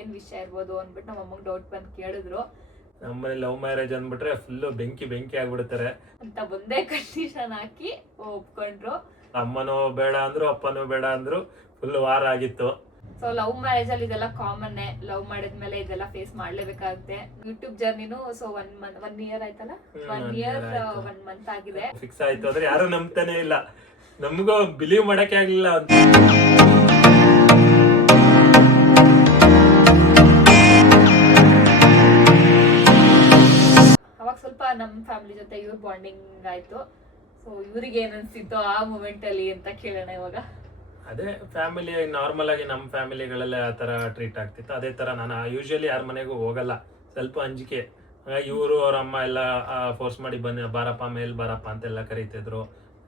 ಏನ್ ವಿಷಯ ಇರ್ಬೋದು ಅಂದ್ಬಿಟ್ಟು ನಮ್ಮ ಅಮ್ಮಂಗೆ ಡೌಟ್ ಬಂದು ಕೇಳಿದ್ರು. ನಮ್ಮನೆ ಲವ್ ಮ್ಯಾರೇಜ್ ಅಂದ್ಬಿಟ್ರೆ ಫುಲ್ಲು ಬೆಂಕಿ ಆಗ್ಬಿಡ್ತಾರೆ ಅಂತ ಒಂದೇ ಕಂಡೀಷನ್ ಹಾಕಿ ಒಪ್ಕೊಂಡ್ರು. ಅಮ್ಮನೂ ಬೇಡ ಅಂದ್ರು, ಅಪ್ಪನೂ ಬೇಡ ಅಂದ್ರು. ಫುಲ್ ವಾರ ಆಗಿತ್ತು. ಸೊ ಲವ್ ಮ್ಯಾರೇಜ್ ಅಲ್ಲಿ ಇದೆಲ್ಲ ಕಾಮನ್ನೇ. ಲವ್ ಮಾಡಿದ್ಮೇಲೆ ಇದೆಲ್ಲ ಫೇಸ್ ಮಾಡ್ಲೇಬೇಕಾಗುತ್ತೆ. ಯೂಟ್ಯೂಬ್ ಜರ್ನಿನೂ ಸೊ 1 ಇಯರ್ ಆಯ್ತಲ್ಲ, 1 ಮಂತ್ ಆಗಿದೆ. ಫಿಕ್ಸ್ ಆಯ್ತು ಆದ್ರೆ ಯಾರು ನಂಬ್ತಾನೆ ಇಲ್ಲ. ನಮಗೂ ಬಿಲೀವ್ ಮಾಡಕ್ಕೆ ಆಗ್ಲಿಲ್ಲ. ಅವಾಗ ಸ್ವಲ್ಪ ನಮ್ಮ ಫ್ಯಾಮಿಲಿ ಜೊತೆ ಇವ್ರ ಬಾಂಡಿಂಗ್ ಆಯ್ತು. ಸೊ ಇವ್ರಿಗೆ ಏನ್ ಅನ್ಸಿತ್ತು ಆ ಮೂಮೆಂಟ್ ಅಲ್ಲಿ ಅಂತ ಕೇಳೋಣ ಇವಾಗ. ಅದೇ ಫ್ಯಾಮಿಲಿ ನಾರ್ಮಲ್ ಆಗಿ ನಮ್ಮ ಫ್ಯಾಮಿಲಿಗಳೆಲ್ಲ ಆ ತರ ಟ್ರೀಟ್ ಆಗ್ತಿತ್ತು. ಅದೇ ತರ ನಾನು ಯೂಶಲಿ ಯಾರ ಮನೆಗೂ ಹೋಗಲ್ಲ, ಸ್ವಲ್ಪ ಅಂಜಿಕೆ. ಹಾಗಾಗಿ ಇವರು ಅವ್ರ ಅಮ್ಮ ಎಲ್ಲ ಫೋರ್ಸ್ ಮಾಡಿ ಬನ್ನಿ ಬಾರಪ್ಪ ಮೇಲ್ ಬಾರಪ್ಪ ಅಂತೆಲ್ಲ ಕರೀತಿದ್ರು.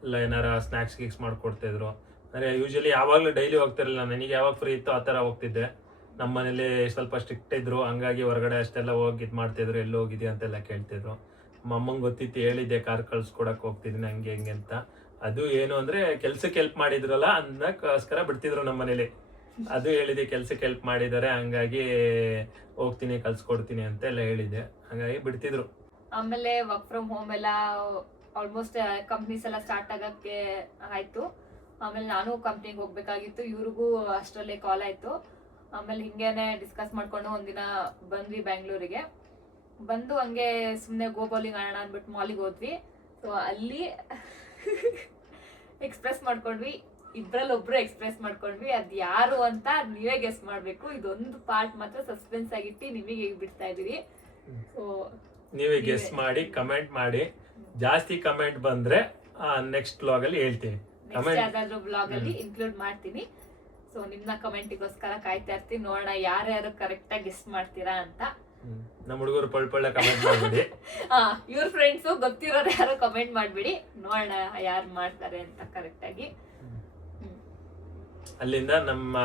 ಇಲ್ಲ ಏನಾರ ಸ್ನಾಕ್ಸ್ ಗೀಕ್ಸ್ ಮಾಡ್ಕೊಡ್ತಿದ್ರು. ಅಂದರೆ ಯೂಶಲಿ ಯಾವಾಗಲೂ ಡೈಲಿ ಹೋಗ್ತಿರಲಿಲ್ಲ, ನನಗೆ ಯಾವಾಗ ಫ್ರೀ ಇತ್ತು ಆ ಥರ ಹೋಗ್ತಿದ್ದೆ. ನಮ್ಮ ಮನೇಲಿ ಸ್ವಲ್ಪ ಸ್ಟ್ರಿಕ್ಟ್ ಇದ್ರು, ಹಂಗಾಗಿ ಹೊರಗಡೆ ಅಷ್ಟೆಲ್ಲ ಹೋಗಿ ಇದು ಮಾಡ್ತಿದ್ರು. ಎಲ್ಲಿ ಹೋಗಿದ್ಯಾ ಅಂತೆಲ್ಲ ಕೇಳ್ತಿದ್ರು. ನಮ್ಮ ಅಮ್ಮಂಗೆ ಗೊತ್ತಿತ್ತು, ಹೇಳಿದ್ದೆ ಕಾರ್ ಕಳ್ಸ್ಕೊಡಕ್ಕೆ ಹೋಗ್ತಿದ್ದೀನಿ ಹಂಗೆ ಹಿಂಗೆ ಅಂತ. ಅದು ಏನು ಅಂದರೆ ಕೆಲ್ಸಕ್ಕೆ ಹೆಲ್ಪ್ ಮಾಡಿದ್ರಲ್ಲ ಅನ್ನಕ್ಕೋಸ್ಕರ ಬಿಡ್ತಿದ್ರು ನಮ್ಮ ಮನೇಲಿ. ಅದು ಹೇಳಿದೆ ಕೆಲ್ಸಕ್ಕೆ ಹೆಲ್ಪ್ ಮಾಡಿದ್ದಾರೆ ಹಂಗಾಗಿ ಹೋಗ್ತೀನಿ ಕಳ್ಸ್ಕೊಡ್ತೀನಿ ಅಂತೆಲ್ಲ ಹೇಳಿದ್ದೆ, ಹಂಗಾಗಿ ಬಿಡ್ತಿದ್ರು. ಆಮೇಲೆ ವರ್ಕ್ ಫ್ರಮ್ ಹೋಮ್ ಎಲ್ಲ ಆಲ್ಮೋಸ್ಟ್ ಕಂಪ್ನೀಸ್ ಎಲ್ಲ ಸ್ಟಾರ್ಟ್ ಆಗಕ್ಕೆ ಆಯ್ತು. ಆಮೇಲೆ ನಾನು ಕಂಪ್ನಿಗೆ ಹೋಗ್ಬೇಕಾಗಿತ್ತು, ಇವ್ರಿಗೂ ಅಷ್ಟರಲ್ಲೇ ಕಾಲ್ ಆಯ್ತು. ಆಮೇಲೆ ಹಿಂಗೇನೆ ಡಿಸ್ಕಸ್ ಮಾಡ್ಕೊಂಡು ಒಂದಿನ ಬಂದ್ವಿ ಬ್ಯಾಂಗ್ಳೂರಿಗೆ. ಬಂದು ಹಂಗೆ ಸುಮ್ಮನೆ ಗೋ ಬೌಲಿಂಗ್ ಆಡೋಣ ಅಂದ್ಬಿಟ್ಟು ಮಾಲಿಗೆ ಹೋದ್ವಿ. ಸೊ ಅಲ್ಲಿ ಎಕ್ಸ್ಪ್ರೆಸ್ ಮಾಡ್ಕೊಂಡ್ವಿ, ಇಬ್ರಲ್ಲಿ ಒಬ್ರು ಎಕ್ಸ್ಪ್ರೆಸ್ ಮಾಡ್ಕೊಂಡ್ವಿ. ಅದ್ ಯಾರು ಅಂತ ನೀವೇ ಗೆಸ್ ಮಾಡ್ಬೇಕು. ಇದೊಂದು ಪಾರ್ಟ್ ಮಾತ್ರ ಸಸ್ಪೆನ್ಸ್ ಆಗಿಟ್ಟು ನಿಮಗೆ ಹೇಗೆ ಬಿಡ್ತಾ ಇದೀವಿ. ಸೊ ನೀವೇ ಗೆಸ್ ಮಾಡಿ ಕಮೆಂಟ್ ಮಾಡಿ. ಜಾಸ್ತಿ ಕಮೆಂಟ್ ಬಂದ್ರೆ ನೆಕ್ಸ್ಟ್ ಬ್ಲಾಗ್ ಅಲ್ಲಿ ಹೇಳ್ತೀನಿ, ಯಾವ್ದಾದ್ರು ಬ್ಲಾಗ್ ಅಲ್ಲಿ ಇನ್ಕ್ಲೂಡ್ ಮಾಡ್ತೀನಿ. ಸೊ ನಿಮ್ನ ಕಮೆಂಟಿಗೋಸ್ಕರ ಕಾಯ್ತಾ ಇರ್ತೀನಿ, ನೋಡೋಣ ಯಾರ್ಯಾರು ಕರೆಕ್ಟ್ ಆಗಿ ಗೆಸ್ ಮಾಡ್ತೀರಾ ಅಂತ. ನಮ್ಮ ಹುಡುಗರು ಪಳ್ಳ ಕಮೆಂಟ್ ಮಾಡ್ಬಿಡಿ. ಇವ್ರ ಫ್ರೆಂಡ್ಸ್ ಗೊತ್ತಿರೋರು ಯಾರು ಕಮೆಂಟ್ ಮಾಡ್ಬಿಡಿ, ನೋಡೋಣ ಯಾರು ಮಾಡ್ತಾರೆ ಅಂತ ಕರೆಕ್ಟ್ ಆಗಿ. ಅಲ್ಲಿಂದ ನಮ್ಮ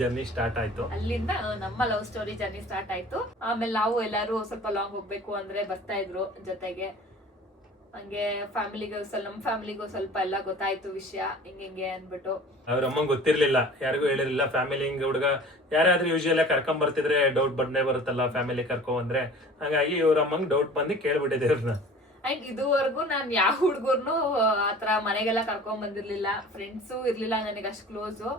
ಜರ್ನಿ ಸ್ಟಾರ್ಟ್ ಆಯ್ತು. ಅಲ್ಲಿಂದ ನಮ್ಮ ಲವ್ ಸ್ಟೋರಿ ಜರ್ನಿ ಸ್ಟಾರ್ಟ್ ಆಯ್ತು. ಆಮೇಲೆ ನಾವು ಎಲ್ಲಾರು ಸ್ವಲ್ಪ ಲಾಂಗ್ ಹೋಗ್ಬೇಕು ಅಂದ್ರೆ ಬರ್ತಾ ಇದ್ರು ಜೊತೆಗೆ. ಹಂಗೆ ನಮ್ಮ ಫ್ಯಾಮಿಲಿಗೂ ಸ್ವಲ್ಪ ಎಲ್ಲ ಗೊತ್ತಾಯ್ತು ವಿಷಯ ಹಿಂಗೆ ಅನ್ಬಿಟ್ಟು. ಅವ್ರ ಅಮ್ಮಂಗ್ ಗೊತ್ತಿರ್ಲಿಲ್ಲ, ಯಾರಿಗೂ ಹೇಳಿರ್ಲಿಲ್ಲ. ಫ್ಯಾಮಿಲಿ ಹಿಂಗ ಹುಡುಗ ಯಾರಾದ್ರೂ ಯೂಶಲಿ ಕರ್ಕೊಂಡ್ ಬರ್ತಿದ್ರೆ ಡೌಟ್ ಬಂದೇ ಬರುತ್ತಲ್ಲ ಫ್ಯಾಮಿಲಿ ಕರ್ಕೊಂಡ್ ಬಂದ್ರೆ. ಹಂಗಾಗಿ ಇವ್ರ ಅಮ್ಮಂಗ್ ಡೌಟ್ ಬಂದು ಕೇಳ್ಬಿಟ್ಟಿದೆ ಇವ್ರನ್ನ. ಅಂಡ್ ಇದುವರೆಗೂ ನಾನ್ ಯಾವ ಹುಡ್ಗರ್ನು ಆತರ ಮನೆಗೆಲ್ಲ ಕರ್ಕೊಂಡ್ ಬಂದಿರ್ಲಿಲ್ಲ. ಫ್ರೆಂಡ್ಸು ಇರ್ಲಿಲ್ಲ ನನಗೆ ಅಷ್ಟು ಕ್ಲೋಸು.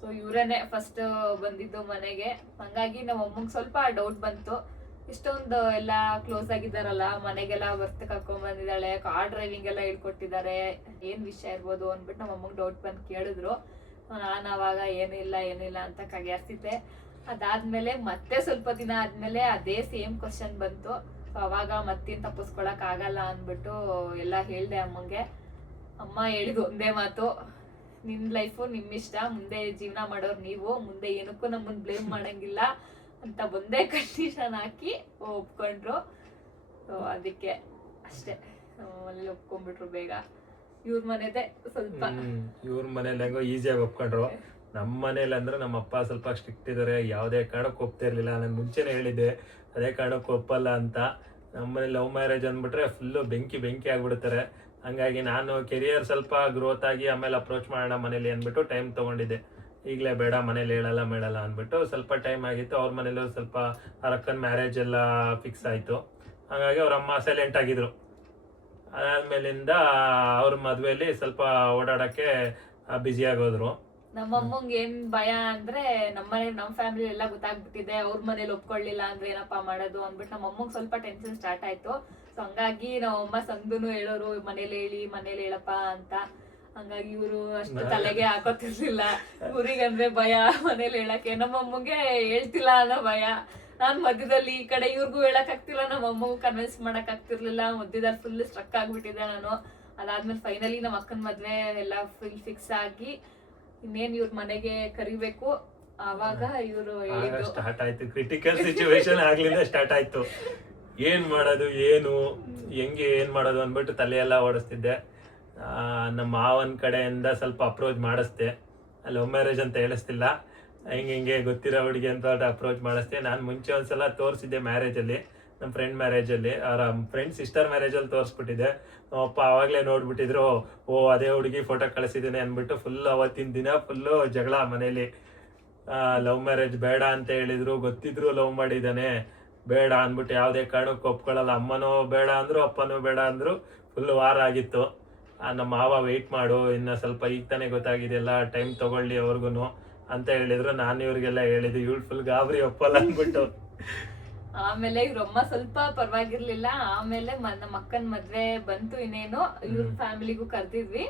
ಸೊ ಇವ್ರೇನೆ ಫಸ್ಟ್ ಬಂದಿದ್ದು ಮನೆಗೆ. ಹಂಗಾಗಿ ನಮ್ಮ ಅಮ್ಮಂಗ್ ಸ್ವಲ್ಪ ಡೌಟ್ ಬಂತು, ಇಷ್ಟೊಂದು ಎಲ್ಲ ಕ್ಲೋಸ್ ಆಗಿದ್ದಾರಲ್ಲ, ಮನೆಗೆಲ್ಲ ಕರ್ಕೊಂಡ್ ಬಂದಿದ್ದಾಳೆ, ಕಾರ್ ಡ್ರೈವಿಂಗ್ ಎಲ್ಲ ಹೇಳ್ಕೊಟ್ಟಿದ್ದಾರೆ, ಏನ್ ವಿಷಯ ಇರ್ಬೋದು ಅಂದ್ಬಿಟ್ಟು ನಮ್ಮ ಅಮ್ಮಂಗ್ ಡೌಟ್ ಬಂದು ಕೇಳಿದ್ರು. ನಾನು ಅವಾಗ ಏನಿಲ್ಲ ಅಂತ ಕಗೆಯಾರ್ಸಿದ್ದೆ. ಅದಾದ್ಮೇಲೆ ಮತ್ತೆ ಸ್ವಲ್ಪ ದಿನ ಆದ್ಮೇಲೆ ಅದೇ ಸೇಮ್ ಕ್ವಶನ್ ಬಂತು. ಸೊ ಅವಾಗ ಮತ್ತೇನ್ ತಪ್ಪಿಸ್ಕೊಳಕ್ ಆಗಲ್ಲ ಅಂದ್ಬಿಟ್ಟು ಎಲ್ಲ ಹೇಳ್ದೆ ಅಮ್ಮಂಗೆ. ಅಮ್ಮ ಹೇಳಿದ್ ಒಂದೇ ಮಾತು, ನಿನ್ ಲೈಫು ನಿಮ್ಮಿಷ್ಟ, ಮುಂದೆ ಜೀವನ ಮಾಡೋರು ನೀವು, ಮುಂದೆ ಏನಕ್ಕೂ ನಮ್ಮನ್ನ ಬ್ಲೇಮ್ ಮಾಡಂಗಿಲ್ಲ ಅಂತ ಒಂದೇ ಕಂಡೀಷನ್ ಹಾಕಿ ಒಪ್ಕೊಂಡ್ರು. ಸೊ ಅದಕ್ಕೆ ಅಷ್ಟೇ, ಮನೇಲಿ ಒಪ್ಕೊಂಡ್ಬಿಟ್ರು ಬೇಗ. ಇವ್ರ ಮನೆದೆ ಸ್ವಲ್ಪ ಇವ್ರ ಮನೇಲಿ ಹೆಂಗೋ ಈಸಿಯಾಗಿ ಒಪ್ಕೊಂಡ್ರು. ನಮ್ಮ ಮನೇಲಿ ಅಂದ್ರೆ ನಮ್ಮ ಅಪ್ಪ ಸ್ವಲ್ಪ ಸ್ಟ್ರಿಕ್ಟ್ ಇದಾರೆ, ಯಾವುದೇ ಕಾರಣಕ್ಕೆ ಒಪ್ತಾ ಇರ್ಲಿಲ್ಲ. ನಾನು ಮುಂಚೆನೆ ಹೇಳಿದ್ದೆ ಅದೇ ಕಾರಣಕ್ಕೆ ಒಪ್ಪಲ್ಲ ಅಂತ. ನಮ್ಮನೇಲಿ ಲವ್ ಮ್ಯಾರೇಜ್ ಅಂದ್ಬಿಟ್ರೆ ಫುಲ್ಲು ಬೆಂಕಿ ಆಗ್ಬಿಡ್ತಾರೆ. ಹಂಗಾಗಿ ನಾನು ಕೆರಿಯರ್ ಸ್ವಲ್ಪ ಗ್ರೋತ್ ಆಗಿ ಆಮೇಲೆ ಅಪ್ರೋಚ್ ಮಾಡೋಣ ಮನೇಲಿ ಅಂದ್ಬಿಟ್ಟು ಟೈಮ್ ತಗೊಂಡಿದ್ದೆ. ಈಗಲೇ ಬೇಡ ಮನೇಲಿ ಹೇಳಲ್ಲ ಅಂದ್ಬಿಟ್ಟು ಸ್ವಲ್ಪ ಟೈಮ್ ಆಗಿತ್ತು. ಅವ್ರ ಮನೇಲಿ ಸ್ವಲ್ಪ ಅರಕ್ಕನ ಮ್ಯಾರೇಜ್ ಎಲ್ಲ ಫಿಕ್ಸ್ ಆಯಿತು. ಹಾಗಾಗಿ ಅವ್ರ ಅಮ್ಮ ಸೈಲೆಂಟ್ ಆಗಿದ್ರು. ಅದಾದ್ಮೇಲಿಂದ ಅವ್ರ ಮದುವೆಯಲ್ಲಿ ಸ್ವಲ್ಪ ಓಡಾಡೋಕ್ಕೆ ಬ್ಯುಸಿ ಆಗೋದ್ರು. ನಮ್ಮಮ್ಮಂಗ್ ಏನ್ ಭಯ ಅಂದ್ರೆ ನಮ್ಮ ಫ್ಯಾಮಿಲಿ ಎಲ್ಲ ಗೊತ್ತಾಗ್ಬಿಟ್ಟಿದೆ, ಅವ್ರ ಮನೇಲಿ ಒಪ್ಕೊಳ್ಳಿಲ್ಲ ಅಂದ್ರೆ ಏನಪ್ಪಾ ಮಾಡೋದು ಅಂದ್ಬಿಟ್ಟು ನಮ್ಮಮ್ಮಂಗ್ ಸ್ವಲ್ಪ ಟೆನ್ಷನ್ ಸ್ಟಾರ್ಟ್ ಆಯ್ತು. ಸೊ ಹಂಗಾಗಿ ನಮ್ಮಮ್ಮ ಸಂದುನು ಹೇಳೋರು ಮನೇಲಿ ಹೇಳಪ್ಪ ಅಂತ. ಹಂಗಾಗಿ ಇವ್ರು ಅಷ್ಟು ತಲೆಗೆ ಹಾಕೋತಿರ್ಲಿಲ್ಲ. ಊರಿಗಂದ್ರೆ ಭಯ, ಮನೇಲಿ ಹೇಳಕ್ಕೆ. ನಮ್ಮಮ್ಮಂಗೆ ಹೇಳ್ತಿಲ್ಲ ಅನ್ನೋ ಭಯ. ನಾನ್ ಮಧ್ಯದಲ್ಲಿ ಈ ಕಡೆ ಇವ್ರಿಗೂ ಹೇಳಕ್ ಆಗ್ತಿಲ್ಲ, ನಮ್ಮಮ್ಮಗೂ ಕನ್ವಿನ್ಸ್ ಮಾಡಕ್ ಆಗ್ತಿರ್ಲಿಲ್ಲ. ಮಧ್ಯದಲ್ಲಿ ಫುಲ್ ಸ್ಟ್ರಕ್ ಆಗ್ಬಿಟ್ಟಿದೆ ನಾನು. ಅದಾದ್ಮೇಲೆ ಫೈನಲಿ ನಮ್ಮ ಅಕ್ಕನ ಮದ್ವೆ ಎಲ್ಲ ಫುಲ್ ಫಿಕ್ಸ್ ಆಗಿ ಇನ್ನೇನ್ ಇವ್ರ ಮನೆಗೆ ಕರಿಬೇಕು, ಆವಾಗ ಇವ್ರು ಸ್ಟಾರ್ಟ್ ಆಯ್ತು. ಕ್ರಿಟಿಕಲ್ ಸಿಚುವೇಶನ್ ಆಗ್ಲಿಂದ ಸ್ಟಾರ್ಟ್ ಆಯ್ತು. ಏನ್ ಮಾಡೋದು ಏನ್ ಮಾಡೋದು ಅಂದ್ಬಿಟ್ಟು ತಲೆಯೆಲ್ಲ ಓಡಿಸ್ತಿದ್ದೆ. ನಮ್ಮ ಮಾವನ್ ಕಡೆಯಿಂದ ಸ್ವಲ್ಪ ಅಪ್ರೋಚ್ ಮಾಡಿಸ್ದೆ. ಲವ್ ಮ್ಯಾರೇಜ್ ಅಂತ ಹೇಳಿಸ್ತಿಲ್ಲ, ಹಿಂಗೆ ಗೊತ್ತಿರೋ ಹುಡುಗಿ ಅಂತ ಅಪ್ರೋಚ್ ಮಾಡಿಸ್ದೆ. ನಾನು ಮುಂಚೆ ಒಂದ್ಸಲ ತೋರಿಸಿದ್ದೆ ಮ್ಯಾರೇಜಲ್ಲಿ, ನಮ್ಮ ಫ್ರೆಂಡ್ ಮ್ಯಾರೇಜಲ್ಲಿ, ಅವರ ಫ್ರೆಂಡ್ ಸಿಸ್ಟರ್ ಮ್ಯಾರೇಜಲ್ಲಿ ತೋರಿಸ್ಬಿಟ್ಟಿದ್ದೆ. ಅಪ್ಪ ಆವಾಗಲೇ ನೋಡ್ಬಿಟ್ಟಿದ್ರು, ಅದೇ ಹುಡುಗಿ ಫೋಟೋ ಕಳಿಸಿದ್ದೇನೆ ಅಂದ್ಬಿಟ್ಟು ಫುಲ್ ಅವತ್ತಿನ ದಿನ ಫುಲ್ಲು ಜಗಳ ಮನೇಲಿ. ಲವ್ ಮ್ಯಾರೇಜ್ ಬೇಡ ಅಂತ ಹೇಳಿದ್ರು, ಗೊತ್ತಿದ್ರು ಲವ್ ಮಾಡಿದಾನೆ, ಬೇಡ ಅಂದ್ಬಿಟ್ಟು ಯಾವುದೇ ಕಾರಣಕ್ಕೂ ಒಪ್ಕೊಳ್ಳಲ್ಲ. ಅಮ್ಮನೂ ಬೇಡ ಅಂದ್ರು, ಅಪ್ಪನೂ ಬೇಡ ಅಂದ್ರು. ಫುಲ್ ವಾರ ಆಗಿತ್ತು. ನಮ್ಮ ಮಾವ ವೆಯ್ಟ್ ಮಾಡು, ಇನ್ನು ಸ್ವಲ್ಪ ಈಗ ತಾನೇ ಗೊತ್ತಾಗಿದೆಯಲ್ಲ, ಟೈಮ್ ತಗೊಳ್ಳಿ ಅವ್ರಿಗೂ ಅಂತ ಹೇಳಿದ್ರು. ನಾನು ಇವ್ರಿಗೆಲ್ಲ ಹೇಳಿದ್ದು, ಇವಳು ಫುಲ್ ಗಾಬರಿ ಒಪ್ಪಲ್ಲ ಅಂದ್ಬಿಟ್ಟು. ಆಮೇಲೆ ಇವ್ರಮ್ಮ ಸ್ವಲ್ಪ ಪರವಾಗಿರ್ಲಿಲ್ಲ. ಆಮೇಲೆ ನಮ್ಮ ಅಕ್ಕನ ಮದ್ವೆ ಬಂತು, ಇನ್ನೇನು ಇವ್ರ ಫ್ಯಾಮಿಲಿಗೂ ಕರ್ದಿದ್ವಿ.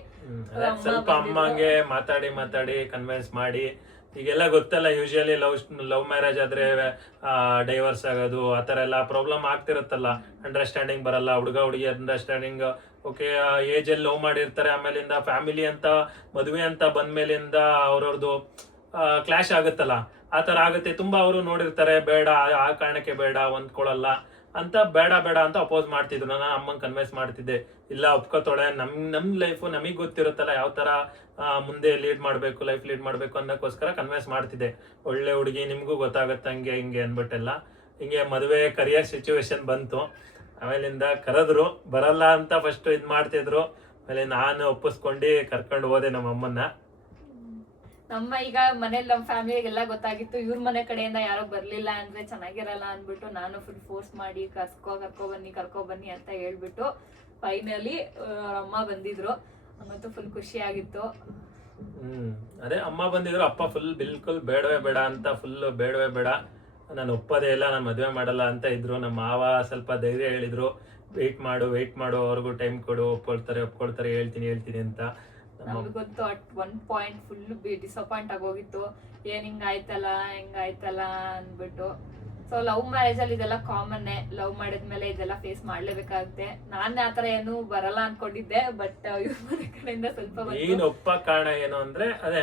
ಸ್ವಲ್ಪ ಅಮ್ಮಂಗೆ ಮಾತಾಡಿ ಕನ್ವಿನ್ಸ್ ಮಾಡಿ, ಈಗೆಲ್ಲ ಗೊತ್ತಲ್ಲ, ಯೂಶುವಲಿ ಲವ್ ಮ್ಯಾರೇಜ್ ಆದ್ರೆ ಡೈವರ್ಸ್ ಆಗೋದು ಆ ಥರ ಎಲ್ಲ ಪ್ರಾಬ್ಲಮ್ ಆಗ್ತಿರುತ್ತಲ್ಲ. ಅಂಡರ್ಸ್ಟ್ಯಾಂಡಿಂಗ್ ಬರಲ್ಲ, ಹುಡುಗಿ ಅಂಡರ್ಸ್ಟ್ಯಾಂಡಿಂಗ್ ಓಕೆ, ಏಜ್ ಅಲ್ಲಿ ಲವ್ ಮಾಡಿರ್ತಾರೆ, ಆಮೇಲಿಂದ ಫ್ಯಾಮಿಲಿ ಅಂತ ಮದುವೆ ಅಂತ ಬಂದ್ಮೇಲಿಂದ ಅವ್ರವ್ರದ್ದು ಕ್ಲಾಶ್ ಆಗುತ್ತಲ್ಲ, ಆ ಥರ ಆಗುತ್ತೆ. ತುಂಬಾ ಅವರು ನೋಡಿರ್ತಾರೆ, ಬೇಡ ಆ ಕಾರಣಕ್ಕೆ ಬೇಡ, ಹೊಂದ್ಕೊಳ್ಳಲ್ಲ ಅಂತ ಬೇಡ ಅಂತ ಅಪೋಸ್ ಮಾಡ್ತಿದ್ರು. ನಾನು ಅಮ್ಮಂಗೆ ಕನ್ವಿನ್ಸ್ ಮಾಡ್ತಿದ್ದೆ, ಇಲ್ಲ ಒಪ್ಕೋತಾಳೆ, ನಮ್ ಲೈಫು ನಮಗೆ ಗೊತ್ತಿರುತ್ತಲ್ಲ, ಯಾವ ತರ ಮುಂದೆ ಲೈಫ್ ಲೀಡ್ ಮಾಡ್ಬೇಕು ಅನ್ನೋಕ್ಕೋಸ್ಕರ ಕನ್ವಿನ್ಸ್ ಮಾಡ್ತಿದ್ದೆ. ಒಳ್ಳೆ ಹುಡುಗಿ, ನಿಮ್ಗೂ ಗೊತ್ತಾಗತ್ತೆ ಹಂಗೆ ಹಿಂಗೆ ಅನ್ಬಿಟ್ಟೆಲ್ಲ. ಹಿಂಗೆ ಮದುವೆ ಕರಿಯರ್ ಸಿಚುವೇಶನ್ ಬಂತು. ಆಮೇಲಿಂದ ಕರೆದ್ರು, ಬರಲ್ಲ ಅಂತ ಫಸ್ಟ್ ಇದ್ ಮಾಡ್ತಿದ್ರು. ಆಮೇಲೆ ನಾನು ಒಪ್ಪಿಸ್ಕೊಂಡು ಕರ್ಕೊಂಡು ಹೋದೆ ನಮ್ಮ ಅಮ್ಮನ್ನ. ನಮ್ಮ ಈಗ ಮನೇಲಿ ನಮ್ಮ ಫ್ಯಾಮಿಲಿಗೆಲ್ಲ ಗೊತ್ತಾಗಿತ್ತು, ಇವ್ರ ಮನೆ ಕಡೆಯಿಂದ ಯಾರೋ ಬರ್ಲಿಲ್ಲ ಅಂದ್ರೆ ಚೆನ್ನಾಗಿರಲ್ಲ ಅಂದ್ಬಿಟ್ಟು ನಾನು ಫುಲ್ ಫೋರ್ಸ್ ಮಾಡಿ ಕರ್ಕೊ ಬನ್ನಿ ಅಂತ ಹೇಳ್ಬಿಟ್ಟು ಫೈನಲಿ ಅಮ್ಮ ಬಂದಿದ್ರು. ಹಂಗಂತೂ ಫುಲ್ ಖುಷಿ ಆಗಿತ್ತು. ಅದೇ ಅಮ್ಮ ಬಂದಿದ್ರು, ಅಪ್ಪ ಫುಲ್ ಬಿಲ್ಕುಲ್ ಬೇಡವೇ ಬೇಡ ಅಂತ, ಫುಲ್ ಬೇಡವೇ ಬೇಡ, ನಾನು ಒಪ್ಪೋದೇ ಇಲ್ಲ, ನಾನು ಮದುವೆ ಮಾಡಲ್ಲ ಅಂತ ಇದ್ರು. ನಮ್ಮ ಮಾವ ಸ್ವಲ್ಪ ಧೈರ್ಯ ಹೇಳಿದ್ರು, ವೆಯ್ಟ್ ಮಾಡು, ಅವ್ರಿಗೂ ಟೈಮ್ ಕೊಡು, ಒಪ್ಕೊಳ್ತಾರೆ, ಹೇಳ್ತೀನಿ ಅಂತ. ನಮಗಂತೂ at one point full disappoint ಆಗೋಗಿತ್ತು, ಏನ್ ಹಿಂಗಾಯ್ತಲ್ಲ ಅನ್ಬಿಟ್ಟು. ಸೊ ಲವ್ ಮ್ಯಾರೇಜ್ ಅಲ್ಲಿ ಇದೆಲ್ಲ ಕಾಮನ್ನೇ, ಲವ್ ಮಾಡಿದ್ಮೇಲೆ ಇದೆಲ್ಲ ಫೇಸ್ ಮಾಡ್ಲೇಬೇಕಾಗುತ್ತೆ. ನಾನ್ ಆತರ ಏನು ಬರಲ್ಲ ಅನ್ಕೊಂಡಿದ್ದೆ, ಬಟ್ ಇವ್ರ ಮನೆ ಕಡೆಯಿಂದ ಸ್ವಲ್ಪ ಏನ್ ಒಪ್ಪ ಕಾರಣ ಏನು ಅಂದ್ರೆ, ಅದೇ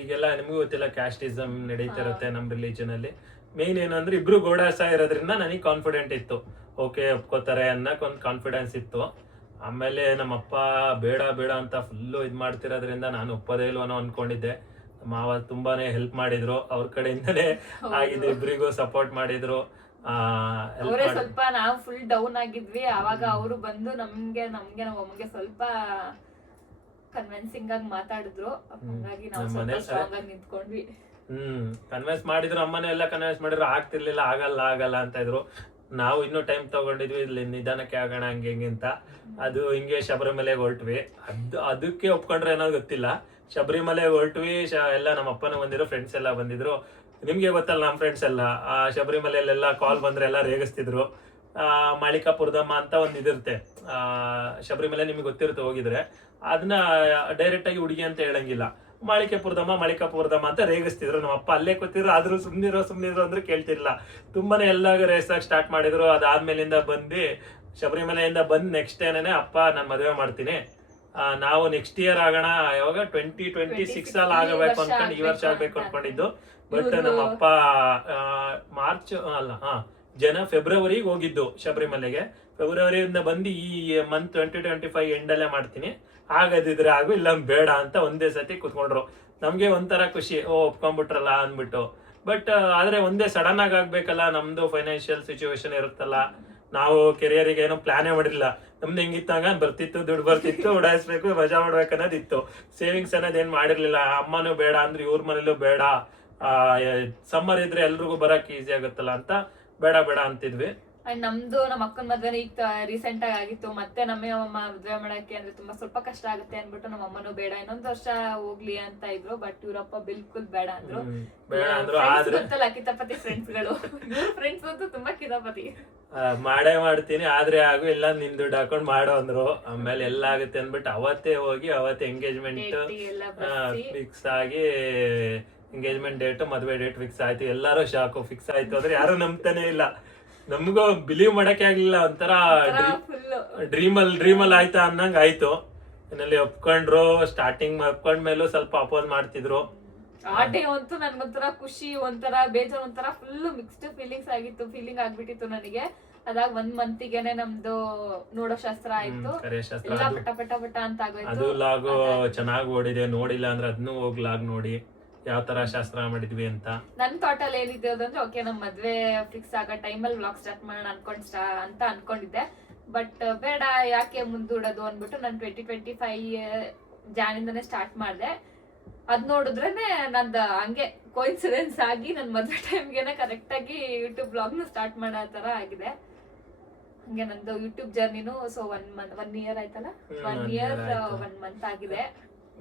ಈಗೆಲ್ಲ ನಿಮ್ಗೂ ಗೊತ್ತಿಲ್ಲ, ಕ್ಯಾಸ್ಟಿಸಮ್ ನಡೀತಿರುತ್ತೆ ನಮ್ ರಿಲಿಜನ್ ಅಲ್ಲಿ. ಮೇನ್ ಏನು ಅಂದ್ರೆ ಇಬ್ರು ಗೋಡಾಸ ಇರೋದ್ರಿಂದ ನನಗೆ ಕಾನ್ಫಿಡೆಂಟ್ ಇತ್ತು, ಓಕೆ ಒಪ್ಕೋತಾರೆ ಅನ್ನಕ್ ಒಂದು ಕಾನ್ಫಿಡೆನ್ಸ್ ಇತ್ತು. ಆಮೇಲೆ ನಮ್ಮಪ್ಪ ಬೇಡ ಅಂತ ಫುಲ್ಲು ಇದ್ ಮಾಡ್ತಿರೋದ್ರಿಂದ ನಾನು ಒಪ್ಪೋದೇ ಇಲ್ವನೋ ಅನ್ಕೊಂಡಿದ್ದೆ. ಮಾವ ತುಂಬಾನೇ ಹೆಲ್ಪ್ ಮಾಡಿದ್ರು, ಅವ್ರ ಕಡೆಯಿಂದನೇ ಆಗಿದೆ, ಇಬ್ರಿಗೂ ಸಪೋರ್ಟ್ ಮಾಡಿದ್ರು. ಅವರೇ ಸ್ವಲ್ಪ ನಾವು ಫುಲ್ ಡೌನ್ ಆಗಿದ್ವಿ, ಆವಾಗ ಅವರು ಬಂದು ನಮ್ಗೆ ನಮ್ಮ ಅಮ್ಮಗೆ ಸ್ವಲ್ಪ ಕನ್ವಿನ್ಸಿಂಗ್ ಆಗಿ ಮಾತಾಡಿದ್ರು. ಹಾಗಾಗಿ ನಾವು ಸ್ವಲ್ಪ ಸ್ಟ್ರಾಂಗ್ ಆಗಿ ನಿಂತ್ಕೊಂಡ್ವಿ. ಕನ್ವಿನ್ಸ್ ಮಾಡಿದ್ರು, ಅಮ್ಮನೇ ಎಲ್ಲ ಕನ್ವಿನ್ಸ್ ಮಾಡಿದ್ರು. ಆಗ್ತಿರ್ಲಿಲ್ಲ, ಆಗಲ್ಲ ಅಂತ ಇದ್ರು. ನಾವು ಇನ್ನೂ ಟೈಮ್ ತಗೊಂಡಿದ್ವಿ, ಇಲ್ಲಿ ನಿಧಾನಕ್ಕೆ ಆಗೋಣ ಹಂಗೆ ಅಂತ. ಅದು ಹಿಂಗೆ ಶಬರಿಮಲೆಗೆ ಹೊರಟ್ವಿ. ಅದಕ್ಕೆ ಒಪ್ಕೊಂಡ್ರೆ ಏನೋ ಗೊತ್ತಿಲ್ಲ, ಶಬರಿಮಲೆಗೆ ಹೊರಟ್ವಿ. ಎಲ್ಲ ನಮ್ಮ ಅಪ್ಪನ ಬಂದಿದ್ರು, ಫ್ರೆಂಡ್ಸ್ ಎಲ್ಲ ಬಂದಿದ್ರು. ನಿಮ್ಗೆ ಗೊತ್ತಲ್ಲ, ನಮ್ಮ ಫ್ರೆಂಡ್ಸ್ ಎಲ್ಲ ಶಬರಿಮಲೆಯಲ್ಲೆಲ್ಲ ಕಾಲ್ ಬಂದ್ರೆ ಎಲ್ಲ ರೇಗಿಸ್ತಿದ್ರು. ಮಾಳಿಕಾಪುರದಮ್ಮ ಅಂತ ಒಂದ್ ಇದಿರುತ್ತೆ ಶಬರಿಮಲೆ, ನಿಮ್ಗೆ ಗೊತ್ತಿರುತ್ತೆ ಹೋಗಿದ್ರೆ. ಅದನ್ನ ಡೈರೆಕ್ಟ್ ಆಗಿ ಹುಡುಗಿ ಅಂತ ಹೇಳಂಗಿಲ್ಲ, ಮಾಳಿಕಾಪುರದಮ್ಮ ಅಂತ ರೇಗಿಸ್ತಿದ್ರು. ನಮ್ಮ ಅಪ್ಪ ಅಲ್ಲೇ ಕೂತಿದ್ರು, ಆದ್ರೂ ಸುಮ್ನಿರೋ ಅಂದ್ರೆ ಕೇಳ್ತಿರ್ಲಿಲ್ಲ. ತುಂಬಾನೇ ಎಲ್ಲ ರೇಸಾಗಿ ಸ್ಟಾರ್ಟ್ ಮಾಡಿದ್ರು. ಅದಾದ್ಮೇಲಿಂದ ಬಂದು ಶಬರಿಮಲೆಯಿಂದ ಬಂದ್ ನೆಕ್ಸ್ಟ್ ಏನೇನೆ ಅಪ್ಪ ನಾನು ಮದುವೆ ಮಾಡ್ತೀನಿ, ನಾವು ನೆಕ್ಸ್ಟ್ ಇಯರ್ ಆಗೋಣ, ಯಾವಾಗ 2026 ಅಲ್ಲಿ ಆಗಬೇಕು ಅನ್ಕೊಂಡು, ಈ ವರ್ಷ ಆಗ್ಬೇಕು ಅನ್ಕೊಂಡಿದ್ದು. ಬಟ್ ನಮ್ಮ ಅಪ್ಪ ಮಾರ್ಚ್ ಫೆಬ್ರವರಿಗೆ ಹೋಗಿದ್ದು ಶಬರಿಮಲೆಗೆ. ಫೆಬ್ರವರಿಯಿಂದ ಬಂದು ಈ ಮಂತ್ 2025 ಎಂಡಲ್ಲೇ ಮಾಡ್ತೀನಿ, ಆಗದಿದ್ರೆ ಆಗು, ಇಲ್ಲ ಬೇಡ ಅಂತ ಒಂದೇ ಸತಿ ಕುತ್ಕೊಂಡ್ರು. ನಮ್ಗೆ ಒಂಥರ ಖುಷಿ, ಒಪ್ಕೊಂಡ್ಬಿಟ್ರಲ್ಲ ಅಂದ್ಬಿಟ್ಟು. ಬಟ್ ಆದ್ರೆ ಒಂದೇ ಸಡನ್ ಆಗಿ ಆಗ್ಬೇಕಲ್ಲ, ನಮ್ದು ಫೈನಾನ್ಷಿಯಲ್ ಸಿಚುವೇಶನ್ ಇರುತ್ತಲ್ಲ, ನಾವು ಕೆರಿಯರಿಗೆ ಏನೋ ಪ್ಲಾನೇ ಮಾಡಿರ್ಲಿಲ್ಲ. ನಮ್ದು ಹೆಂಗಿತ್ತಾಗ ಬರ್ತಿತ್ತು, ದುಡ್ಡು ಬರ್ತಿತ್ತು, ಉಡಾಯಿಸ್ಬೇಕು, ಮಜಾ ಮಾಡ್ಬೇಕು ಅನ್ನೋದಿತ್ತು. ಸೇವಿಂಗ್ಸ್ ಅನ್ನೋದು ಏನ್ ಮಾಡಿರ್ಲಿಲ್ಲ. ಅಮ್ಮನೂ ಬೇಡ ಅಂದ್ರೆ, ಇವ್ರ ಮನೇಲೂ ಬೇಡ, ಸಮ್ಮರ್ ಇದ್ರೆ ಎಲ್ರಿಗೂ ಬರಕ್ ಈಸಿ ಆಗುತ್ತಲ್ಲ ಅಂತ ಬೇಡ ಅಂತಿದ್ವಿ. ಅಂಡ್ ನಮ್ದು ನಮ್ಮ ಅಕ್ಕನ ಮದ್ವೆ ಈಗ ರೀಸೆಂಟ್ ಆಗಿ ಆಗಿತ್ತು. ಮತ್ತೆ ನಮ್ಮ ಅಮ್ಮ ಮದ್ವೆ ಮಾಡಕ್ಕೆ ಅಂದ್ರೆ ತುಂಬಾ ಸ್ವಲ್ಪ ಕಷ್ಟ ಆಗುತ್ತೆ ಅನ್ಬಿಟ್ಟು ನಮ್ಮ ಅಮ್ಮನೂ ಬೇಡ, ಇನ್ನೊಂದು ವರ್ಷ ಹೋಗ್ಲಿ ಅಂತ ಇದ್ರು. ಬಟ್ ಇವ್ರಪ್ಪ ಬಿಲ್ಕುಲ್ ಬೇಡ ಅಂದ್ರು. ಗೊತ್ತಲ್ಲ ಕಿತಾಪತಿ ಫ್ರೆಂಡ್ಸ್ಗಳು, ಫ್ರೆಂಡ್ಸ್ ಅಂತೂ ತುಂಬಾ ಕಿತಾಪತಿ. ಮಾಡ್ತೀನಿ ಆದ್ರೆ ಆಗು, ಇಲ್ಲ ನಿನ್ ದುಡ್ಡು ಹಾಕೊಂಡ್ ಮಾಡೋ ಅಂದ್ರು. ಆಮೇಲೆ ಎಲ್ಲ ಆಗುತ್ತೆ ಅನ್ಬಿಟ್ಟು ಅವತ್ತೇ ಹೋಗಿ ಅವತ್ತೇ ಎಂಗೇಜ್ಮೆಂಟ್ ಫಿಕ್ಸ್ ಆಗಿ, ಎಂಗೇಜ್ಮೆಂಟ್ ಡೇಟ್ ಮದ್ವೆ ಡೇಟ್ ಫಿಕ್ಸ್ ಆಯ್ತು. ಎಲ್ಲಾರು ಶಾಕು, ಫಿಕ್ಸ್ ಆಯ್ತು ಅಂದ್ರೆ ಯಾರು ನಂಬ್ತಾನೆ ಇಲ್ಲ. ನಮ್ಗೂ ಬಿಲೀವ್ ಮಾಡಕ್ಕೆ ಆಗ್ಲಿಲ್ಲ, ಒಂಥರ ಡ್ರೀಮಲ್ಲಿ ಆಯ್ತಾ ಅನ್ನಂಗ್ ಆಯ್ತು. ಇನ್ನಲ್ಲಿ ಒಪ್ಕೊಂಡ್ರು. ಸ್ಟಾರ್ಟಿಂಗ್ ಒಪ್ಕೊಂಡ್ಮೇಲೂ ಸ್ವಲ್ಪ ಅಪೋಸ್ ಮಾಡ್ತಿದ್ರು. ಆ ಡೇ ಅಂತೂ ನನ್ಗೊಂಥರ ಖುಷಿ, ಒಂಥರ ಬೇಜಾರು, ಒಂಥರ ಫುಲ್ ಮಿಕ್ಸ್ಡ್ ಫೀಲಿಂಗ್ ಆಗ್ಬಿಟ್ಟಿತ್ತು ನನಗೆ. ಅದಾಗ 1 ಮಂತಿಗೆನೆ ನಮ್ದು ನೋಡೋ ಶಾಸ್ತ್ರ ಆಯ್ತು, ಎಲ್ಲ ಪಟ ಅಂತ ಆಗೋಯ್ತು. ಅದು ಲಾಗು ಚೆನ್ನಾಗಿ ಓಡಿದೆ, ನೋಡಿಲ್ಲ ಅಂದ್ರೆ ಅದನ್ನು ಹೋಗಿ ಲಾಗ್ ನೋಡಿ ಯಾವ ತರ ಶಾಸ್ತ್ರ ಮಾಡಿದ್ವಿ ಅಂತ. ನನ್ ಥಾಟಲ್ಲಿ ಏನಿದೆ ಅಂದ್ರೆ, ಓಕೆ ನಮ್ ಮದ್ವೆ ಫಿಕ್ಸ್ ಆಗೋ ಟೈಮಲ್ಲಿ ವ್ಲಾಗ್ ಸ್ಟಾರ್ಟ್ ಮಾಡೋಣ ಅಂತ ಅನ್ಕೊಂಡಿದ್ದೆ. ಬಟ್ ಬೇಡ, ಯಾಕೆ ಮುಂದೂಡೋದು ಅಂದ್ಬಿಟ್ಟು ನಾನು 2025 ಜಾನಿಂದನೇ ಸ್ಟಾರ್ಟ್ ಮಾಡಿದೆ. ಅದ್ ನೋಡಿದ್ರೇನೆ ನಂದು ಹಂಗೆ ಕೋಇನ್ಸಿಡೆನ್ಸ್ ಆಗಿ ನನ್ ಮದ್ವೆ ಟೈಮ್ಗೆನೆ ಕರೆಕ್ಟ್ ಆಗಿ ಯೂಟ್ಯೂಬ್ ಬ್ಲಾಗ್ ನ ಸ್ಟಾರ್ಟ್ ಮಾಡೋ ತರ ಆಗಿದೆ. ಹಂಗೆ ನಂದು ಯೂಟ್ಯೂಬ್ ಜರ್ನಿನು ಸೊ 1 ಇಯರ್ ಆಯ್ತಲ್ಲ, 1 ಇಯರ್ 1 ಮಂತ್ ಆಗಿದೆ.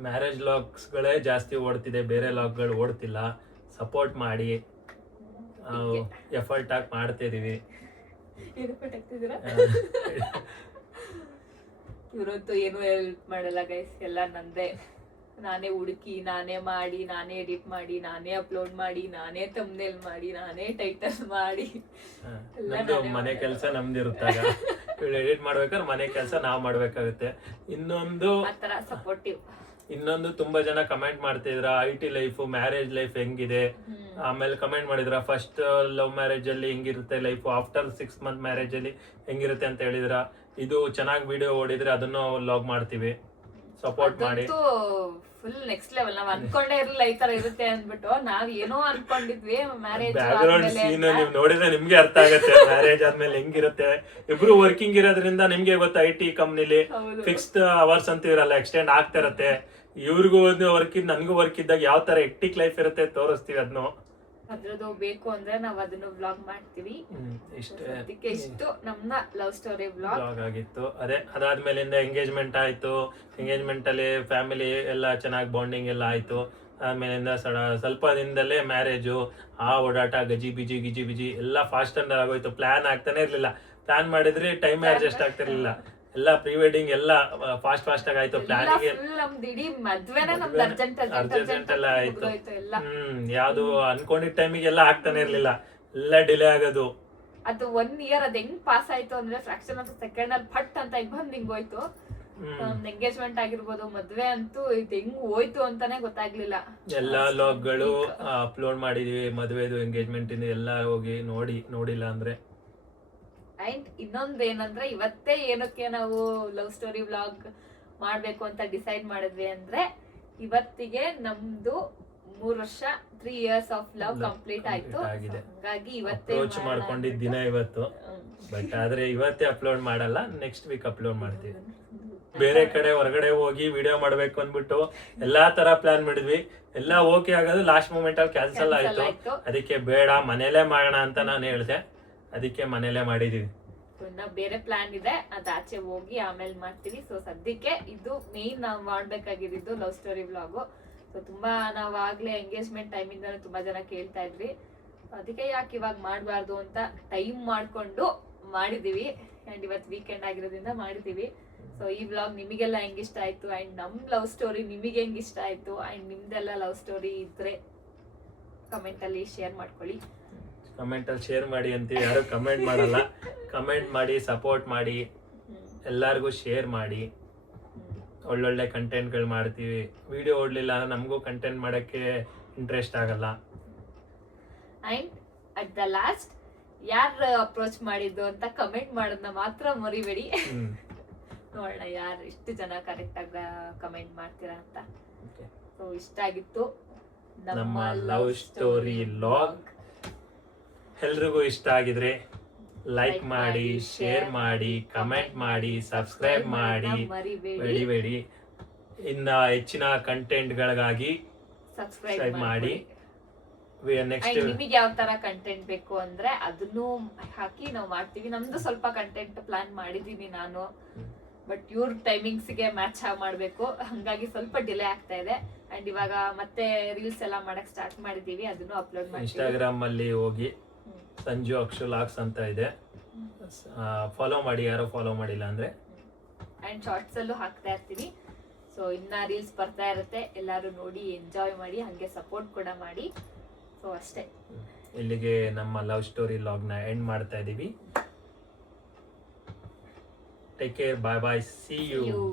ಮ್ಯಾರೇಜ್ ಲಾಗ್ಸ್ ಗಳೇ ಜಾಸ್ತಿ ಓಡ್ತಿದೆ, ಬೇರೆ ಲಾಗ್ಗಳು ಓಡ್ತಿಲ್ಲ. ಸಪೋರ್ಟ್ ಮಾಡಿ, ಎಫರ್ಟ್ ಹಾಕಿ ಮಾಡ್ತಿದೀವಿ. ಇವ್ರಂತೂ ಏನು ಹೆಲ್ಪ್ ಮಾಡಲ್ಲ ಗೈಸ್, ಎಲ್ಲ ನಂದೇ. ನಾನೇ ಹುಡುಕಿ, ನಾನೇ ಮಾಡಿ, ನಾನೇ ಎಡಿಟ್ ಮಾಡಿ, ನಾನೇ ಅಪ್ಲೋಡ್ ಮಾಡಿ, ನಾನೇ ಥಂಬ್ನೇಲ್ ಮಾಡಿ, ನಾನೇ ಟೈಟಲ್ ಮಾಡಿ. ನಮ್ದು ಮನೆ ಕೆಲಸ ನಮ್ದಿರುತ್ತಾಗ ಎಡಿಟ್ ಮಾಡ್ಬೇಕಾದ್ರೆ ಮನೆ ಕೆಲಸ ನಾವ್ ಮಾಡ್ಬೇಕಾಗುತ್ತೆ. ಇನ್ನೊಂದು ತುಂಬಾ ಜನ ಕಮೆಂಟ್ ಮಾಡ್ತಿದ್ರ IT ಲೈಫ್, ಮ್ಯಾರೇಜ್ ಲೈಫ್ ಹೆಂಗಿದೆ. ಆಮೇಲೆ ಕಮೆಂಟ್ ಮಾಡಿದ್ರ ಫಸ್ಟ್ ಲವ್ ಮ್ಯಾರೇಜ್ ಅಲ್ಲಿ ಹೆಂಗಿರುತ್ತೆ ಲೈಫ್, ಆಫ್ಟರ್ 6 ಮಂತ್ ಮ್ಯಾರೇಜ್ ಅಲ್ಲಿ ಹೆಂಗಿರುತ್ತೆ ಅಂತ ಹೇಳಿದ್ರ. ಇದು ಚೆನ್ನಾಗಿ ವಿಡಿಯೋ ಓಡಿದ್ರೆ ಅದನ್ನು ಲಾಗ್ ಮಾಡ್ತೀವಿ, ಸಪೋರ್ಟ್ ಮಾಡಿ. Full next level. ನಾವ್ ಅನ್ಕೊಂಡೇ ಇರಲಿಲ್ಲ ಈ ತರ ಇರುತ್ತೆ ಅಂದ್ಬಿಟ್ಟು. ನಾವ್ ಏನೋ ಅನ್ಕೊಂಡಿದ್ವಿ ಮ್ಯಾರೇಜ್ ಬ್ಯಾಕ್ಗ್ರೌಂಡ್ ಸೀನ್ ನೀವು ನೋಡಿದ್ರೆ ನಿಮ್ಗೆ ಅರ್ಥ ಆಗುತ್ತೆ ಮ್ಯಾರೇಜ್ ಆದ್ಮೇಲೆ ಹೆಂಗಿರುತ್ತೆ. ಇಬ್ರು ವರ್ಕಿಂಗ್ ಇರೋದ್ರಿಂದ ನಿಮ್ಗೆ ಗೊತ್ತು, IT ಕಂಪ್ನಿಲಿ ಫಿಕ್ಸ್ಡ್ ಅವರ್ಸ್ ಅಂತ ಇರಲ್ಲ, ಎಕ್ಸ್ಟೆಂಡ್ ಆಗ್ತಾ ಇರತ್ತೆ. ಇವ್ರಿಗೂ ವರ್ಕ್ ನನ್ಗೂ ವರ್ಕ್ ಇದ್ದಾಗ ಯಾವ ತರ ಹೆಕ್ಟಿಕ್ ಲೈಫ್ ಇರುತ್ತೆ ತೋರಿಸ್ತೀವಿ. ಅದನ್ನು ಅದ್ರದ್ದು ಬೇಕು ಅಂದ್ರೆ ನಾವ್ ಅದನ್ನು ವ್ಲಾಗ್ ಮಾಡ್ತೀವಿ. ಇಷ್ಟು ನಮ್ಮ ಲವ್ ಸ್ಟೋರಿ ವ್ಲಾಗ್ ಆಗಿತ್ತು. ಅದಾದ್ಮೇಲಿಂದ ಎಂಗೇಜ್ಮೆಂಟ್ ಆಯ್ತು. ಎಂಗೇಜ್ಮೆಂಟ್ ಅಲ್ಲಿ ಫ್ಯಾಮಿಲಿ ಎಲ್ಲ ಚೆನ್ನಾಗಿ ಬಾಂಡಿಂಗ್ ಎಲ್ಲ ಆಯ್ತು. ಆಮೇಲಿಂದ ಸ್ವಲ್ಪ ದಿನದಲ್ಲೇ ಮ್ಯಾರೇಜು, ಆ ಓಡಾಟ, ಗಿಜಿ ಬಿಜಿ ಎಲ್ಲ ಫಾಸ್ಟ್ ಅಂಡರ್ ಆಗೋಯ್ತು. ಪ್ಲಾನ್ ಆಗ್ತಾನೆ ಇರ್ಲಿಲ್ಲ. ಪ್ಲಾನ್ ಮಾಡಿದ್ರೆ ಟೈಮ್ ಅಡ್ಜಸ್ಟ್ ಆಗ್ತಿರ್ಲಿಲ್ಲ. ಎಲ್ಲ ಪ್ರೀ ವೆಡ್ಡಿಂಗ್ ಎಲ್ಲ ಫಾಸ್ಟ್ ಆಗಿ ಆಯ್ತು. ಪ್ಲಾನಿಂಗ್ ಅರ್ಜೆಂಟ್ ಎಲ್ಲ ಆಯ್ತು. ಯಾವ್ದು ಅನ್ಕೊಂಡಿದ್ ಟೈಮಿಗೆ ಎಲ್ಲ ಆಗ್ತಾನೆ ಇರ್ಲಿಲ್ಲ, ಎಲ್ಲ ಡಿಲೇ ಆಗೋದು. ಅದು 1 ಇಯರ್ ಅದ್ ಹೆಂಗ್ ಪಾಸ್ ಆಯ್ತು ಅಂದ್ರೆ ಫ್ರಾಕ್ಷನ್ ಆಫ್ ಸೆಕೆಂಡ್ ಅಲ್ಲಿ ಫಟ್ ಅಂತ ಬಂದ್ ಹಿಂಗ್ ಹೋಯ್ತು. ಎಂಗೇಜ್ಮೆಂಟ್ ಆಗಿರ್ಬೋದು, ಮದ್ವೆ ಅಂತೂ ಇದು ಹೆಂಗ್ ಹೋಯ್ತು ಅಂತಾನೆ ಗೊತ್ತಾಗ್ಲಿಲ್ಲ. ಎಲ್ಲಾ ಲಾಗ್ಗಳು ಅಪ್ಲೋಡ್ ಮಾಡಿದೀವಿ, ಮದ್ವೆದು ಎಂಗೇಜ್ಮೆಂಟ್ ಇಂದ ಎಲ್ಲ ಹೋಗಿ ನೋಡಿಲ್ಲ ಅಂದ್ರೆ. ಅಂಡ್ ಇನ್ನೊಂದೇನಂದ್ರೆ ಇವತ್ತೇ ಏನಕ್ಕೆ ನಾವು ಲವ್ ಸ್ಟೋರಿ ವ್ಲಾಗ್ ಮಾಡ್ಬೇಕು ಅಂತ ಡಿಸೈಡ್ ಮಾಡಿದ್ವಿ ಅಂದ್ರೆ, ಇವತ್ತಿಗೆ ನಮ್ದು 3 ವರ್ಷ 3 ಇಯರ್ಸ್ ಆಫ್ ಲವ್ ಕಂಪ್ಲೀಟ್ ಆಯ್ತು. ಹಾಗಾಗಿ ಇವತ್ತೇ ಮಾಡ್ಕೊಂಡಿದ್ದ ದಿನ ಇವತ್ತು. ಬಟ್ ಆದ್ರೆ ಇವತ್ತೇ ಅಪ್ಲೋಡ್ ಮಾಡಲ್ಲ, ನೆಕ್ಸ್ಟ್ ವೀಕ್ ಅಪ್ಲೋಡ್ ಮಾಡ್ತೀವಿ. ಬೇರೆ ಕಡೆ ಹೊರಗಡೆ ಹೋಗಿ ವಿಡಿಯೋ ಮಾಡ್ಬೇಕು ಅಂದ್ಬಿಟ್ಟು ಎಲ್ಲಾ ತರ ಪ್ಲಾನ್ ಮಾಡಿದ್ವಿ. ಎಲ್ಲ ಓಕೆ ಆಗೋದು ಲಾಸ್ಟ್ ಮೂಮೆಂಟ್ ಅಲ್ಲಿ ಕ್ಯಾನ್ಸಲ್ ಆಯ್ತು. ಅದಕ್ಕೆ ಬೇಡ ಮನೇಲೆ ಮಾಡೋಣ ಅಂತ ನಾನು ಹೇಳ್ದೆ. ಅದಕ್ಕೆ ಮನೇಲೆ ಮಾಡಿದೀವಿ. ಇನ್ನ ಬೇರೆ ಪ್ಲಾನ್ ಇದೆ, ಅದ್ ಆಚೆ ಹೋಗಿ ಆಮೇಲೆ ಮಾಡ್ತೀವಿ. ಸೊ ಸದ್ಯಕ್ಕೆ ಇದು ಮೇನ್ ನಾವ್ ಮಾಡ್ಬೇಕಾಗಿದ್ದು ಲವ್ ಸ್ಟೋರಿ ವ್ಲಾಗು. ಸೊ ತುಂಬಾ ನಾವ್ ಆಗ್ಲೇ ಎಂಗೇಜ್ಮೆಂಟ್ ಟೈಮ್ ಇಂದ ತುಂಬಾ ಜನ ಕೇಳ್ತಾ ಇದ್ವಿ. ಅದಕ್ಕೆ ಯಾಕೆ ಇವಾಗ ಮಾಡ್ಬಾರ್ದು ಅಂತ ಟೈಮ್ ಮಾಡ್ಕೊಂಡು ಮಾಡಿದೀವಿ. ಅಂಡ್ ಇವತ್ತು ವೀಕೆಂಡ್ ಆಗಿರೋದ್ರಿಂದ ಮಾಡಿದೀವಿ. ಸೊ ಈ ವ್ಲಾಗ್ ನಿಮಗೆಲ್ಲ ಹೆಂಗ್ ಇಷ್ಟ ಆಯ್ತು, ಅಂಡ್ ನಮ್ ಲವ್ ಸ್ಟೋರಿ ನಿಮಗೆ ಹೆಂಗ್ ಇಷ್ಟ ಆಯ್ತು, ಅಂಡ್ ನಿಮ್ದೆಲ್ಲ ಲವ್ ಸ್ಟೋರಿ ಇದ್ರೆ ಕಮೆಂಟ್ ಅಲ್ಲಿ ಶೇರ್ ಮಾಡ್ಕೊಳ್ಳಿ. ಕಮೆಂಟ್ ಅಲ್ಲಿ ಶೇರ್ ಮಾಡಿ ಅಂತ ಯಾರು ಕಮೆಂಟ್ ಮಾಡಲ್ಲ. ಕಮೆಂಟ್ ಮಾಡಿ, ಸಪೋರ್ಟ್ ಮಾಡಿ, ಎಲ್ಲಾರ್ಗು ಶೇರ್ ಮಾಡಿ. ಒಳ್ಳೊಳ್ಳೆ ಕಂಟೆಂಟ್ಗಳು ಮಾಡ್ತೀವಿ. ವಿಡಿಯೋ ಓಡ್ಲಿಲ್ಲ ಅಂದ್ರೆ ನಮಗೂ ಕಂಟೆಂಟ್ ಮಾಡಕ್ಕೆ ಇಂಟ್ರೆಸ್ಟ್ ಆಗಲ್ಲ. ಅಂಡ್ ಅಟ್ ದ ಲಾಸ್ಟ್ ಯಾರು ಅಪ್ರೋಚ್ ಮಾಡಿದ್ದು ಅಂತ ಕಮೆಂಟ್ ಮಾಡೋದನ್ನ ಮಾತ್ರ ಮರಿಬೇಡಿ. ನೋಡೋಣ ಯಾರು ಎಷ್ಟು ಜನ ಕರೆಕ್ಟ್ ಆಗಿ ಕಮೆಂಟ್ ಮಾಡ್ತೀರಾ ಅಂತ. ಸೊ ಇಷ್ಟ ಆಗಿತ್ತು ನಮ್ಮ ಲವ್ ಸ್ಟೋರಿ ವ್ಲಾಗ್. ಎಲ್ರಿಗೂ ಇಷ್ಟ ಆಗಿದ್ರೆ ಲೈಕ್ ಮಾಡಿ, ಶೇರ್ ಮಾಡಿ, ಕಮೆಂಟ್ ಮಾಡಿ, ಸಬ್ಸ್ಕ್ರೈಬ್ ಮಾಡಿ, ಮರಿಬೇಡಿ. ಇನ್ನ ಹೆಚ್ಚಿನ ಕಂಟೆಂಟ್ಗಳಿಗಾಗಿ ಸಬ್ಸ್ಕ್ರೈಬ್ ಮಾಡಿ. ನೆಕ್ಸ್ಟ್ ನಿಮಗೆ ಯಾವ ತರ ಕಂಟೆಂಟ್ ಬೇಕು ಅಂದ್ರೆ ಅದನ್ನು ಹಾಕಿ ನಾವು ಮಾಡ್ತೀವಿ. ನಮ್ದು ಸ್ವಲ್ಪ ಕಂಟೆಂಟ್ ಪ್ಲಾನ್ ಮಾಡಿದೀನಿ ನಾನು, ಬಟ್ ಇವ್ರ ಟೈಮಿಂಗ್ಸ್ ಗೆ ಮ್ಯಾಚ್ ಆಗಿ ಮಾಡ್ಬೇಕು. ಹಂಗಾಗಿ ಸ್ವಲ್ಪ ಡಿಲೇ ಆಗ್ತಾ ಇದೆ. ಅಂಡ್ ಇವಾಗ ಮತ್ತೆ ರೀಲ್ಸ್ ಎಲ್ಲ ಮಾಡಕ್ ಸ್ಟಾರ್ಟ್ ಮಾಡಿದೀವಿ, ಅದನ್ನು ಅಪ್ಲೋಡ್ ಮಾಡಿ. ಇನ್ಸ್ಟಾಗ್ರಾಮ್ ಅಲ್ಲಿ ಹೋಗಿ ಸಂಜು ಅಕ್ಷು ಲಾಗ್ಸ್ ಅಂತ ಇದೆ, ಫಾಲೋ ಮಾಡಿ ಯಾರೋ ಫಾಲೋ ಮಾಡಿಲ್ಲ ಅಂದ್ರೆ. ಅಂಡ್ ಶಾರ್ಟ್ಸ್ ಅಲ್ಲೂ ಹಾಕ್ತಾ ಇರ್ತೀನಿ. ಸೊ ಇನ್ನ ರೀಲ್ಸ್ ಬರ್ತಾ ಇರುತ್ತೆ, ಎಲ್ಲಾರು ನೋಡಿ ಎಂಜಾಯ್ ಮಾಡಿ, ಹಂಗೆ ಸಪೋರ್ಟ್ ಕೂಡ ಮಾಡಿ. ಸೊ ಅಷ್ಟೇ, ಇಲ್ಲಿಗೆ ನಮ್ಮ ಲವ್ ಸ್ಟೋರಿ ಲಾಗ್ ನ ಎಂಡ್ ಮಾಡ್ತಾ ಇದೀವಿ. Take care, bye bye, see you.